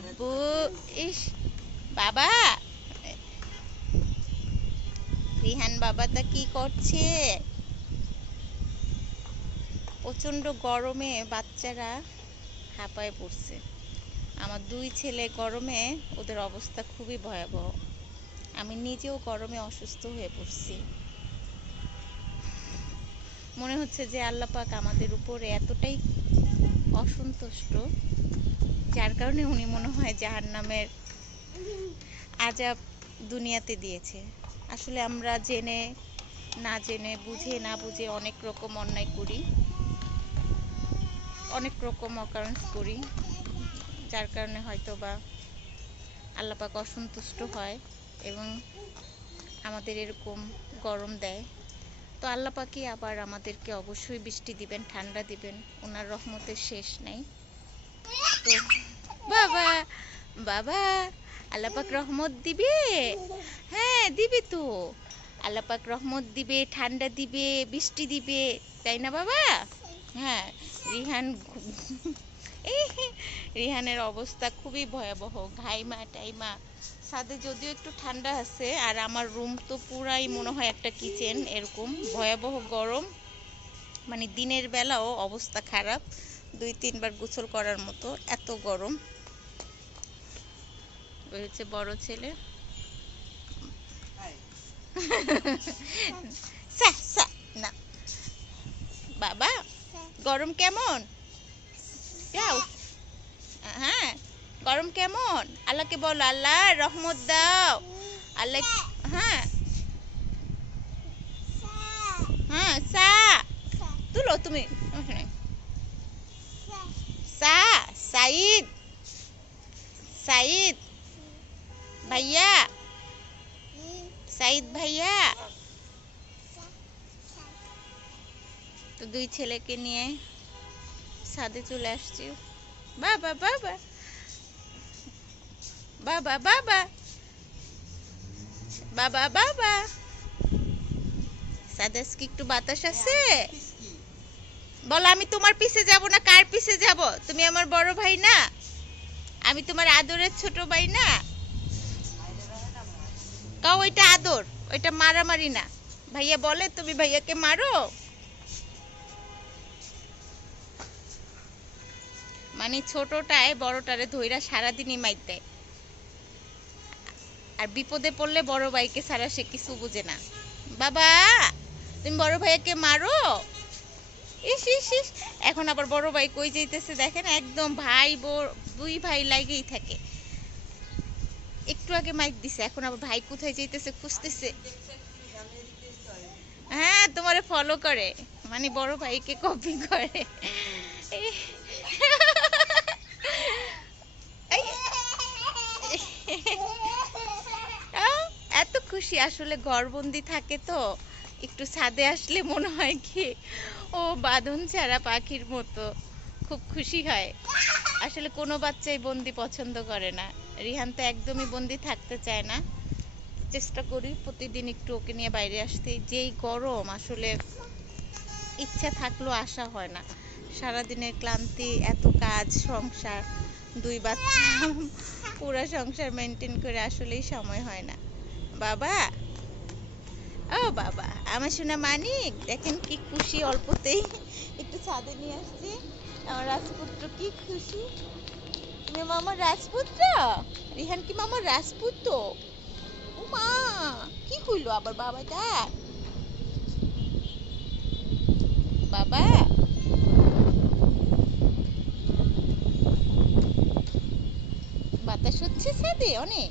আব্বু ইস বাবা রিহান বাবাটা কি করছে? প্রচণ্ড গরমে বাচ্চারা হাঁপায় পড়ছে। আমার দুই ছেলে গরমে, ওদের অবস্থা খুবই ভয়াবহ। আমি নিজেও গরমে অসুস্থ হয়ে পড়ছি। মনে হচ্ছে যে আল্লাহ পাক আমাদের উপরে এতটাই অসন্তুষ্ট যার কারণে উনি মনে হয় জাহান নামের আজাব দুনিয়াতে দিয়েছে। আসলে আমরা জেনে, না জেনে, বুঝে, না বুঝে অনেক রকম অন্যায় করি। অনেক রকম অকারণ করি, যার কারণে হয়তো বা আল্লাপাক অসন্তুষ্ট হয় এবং আমাদের এরকম গরম দেয়। তো আল্লাহ পাকি আবার আমাদেরকে অবশ্যই বৃষ্টি দিবেন, ঠান্ডা দিবেন, ওনার রহমতের শেষ নেই। বাবা বাবা আল্লাহ পাক রহমত দিবে। হ্যাঁ দিবে তো। আল্লাহ পাক রহমত দিবে, ঠান্ডা দিবে, বৃষ্টি দিবে, তাই না বাবা? হ্যাঁ রিহান রিহানের অবস্থা খুবই ভয়াবহ, ঘাইমা, টাইমা। ছাদে যদিও একটু ঠান্ডা আছে, আর আমার রুম তো পুরাই মনে হয় একটা কিচেন, এরকম ভয়াবহ গরম। মানে দিনের বেলাও অবস্থা খারাপ। দুই তিনবার গোসল করার মতো এত গরম। ওই হচ্ছে বড় ছেলে। সা, সা, না। বাবা গরম কেমন? যাও। হ্যাঁ গরম কেমন? আল্লাহকে বলো আল্লাহ রহমত দাও। আল্লাহ হ্যাঁ। হ্যাঁ সা তুলো তুমি ওখানে। সা সাইদ সাইদ ভাইয়া সাইদ ভাইয়া তো দুই ছেলেকে নিয়ে ছাদে চলে আসছি বাবা বাবা বাবা বাবা বাবা বাবা সাদাস কি একটু বাতাস আছে বলো, আমি তোমার পিছে যাব না? কার পিছে যাব? তুমি আমার বড় ভাই না? আমি তোমার আদরের ছোট ভাই না? কাও, ওইটা আদর, ওইটা মারামারি না। ভাইয়া বলে, তুমি ভাইয়াকে মারো। মানে ছোটটায়, বড়টারে ধইরা সারাদিনই মাইর দেয় আর বিপদে পড়লে বড় ভাইকে ছাড়া সে কিছু বুঝে না। বাবা, তুমি বড় ভাইয়াকে মারো? ইস ইস ইস। এখন আবার বড় ভাই কই যাইতেছে দেখেন, একদম ভাই দুই ভাই লাগেই থাকে। একটু আগে মাইক দিছে, এখন আবার ভাই কোথায় যাইতেছে, খুঁজতেছে। হ্যাঁ তোমারে ফলো করে। মানে বড় ভাইকে কপি করে। এত খুশি, আসলে ঘরবন্দি থাকে তো। একটু ছাদে আসলে মনে হয় কি, ও বাঁধন ছাড়া পাখির মতো। খুব খুশি হয়। আসলে কোনো বাচ্চাই বন্দি পছন্দ করে না। রিহান তো একদমই বন্দি থাকতে চায় না। চেষ্টা করি প্রতিদিন একটু ওকে নিয়ে বাইরে আসতে। যেই গরম, আসলে ইচ্ছা থাকলেও আসা হয় না। সারাদিনের ক্লান্তি, এত কাজ, সংসার, দুই বাচ্চা, পুরো সংসার মেনটেন করে আসলেই সময় হয় না। বাবা? ও বাবা। আমার শোনা মানিক, দেখেন কি খুশি অল্পতেই। একটু ছাদে নিয়ে আসছি। আমার রাজপুত্র কি খুশি। তুমি মামার রাজপুত্র? রিহান কি মামার রাজপুত্র? ও মা কি হইল আবার বাবাটা বাবা? বাতাস হচ্ছে ছাদে অনেক।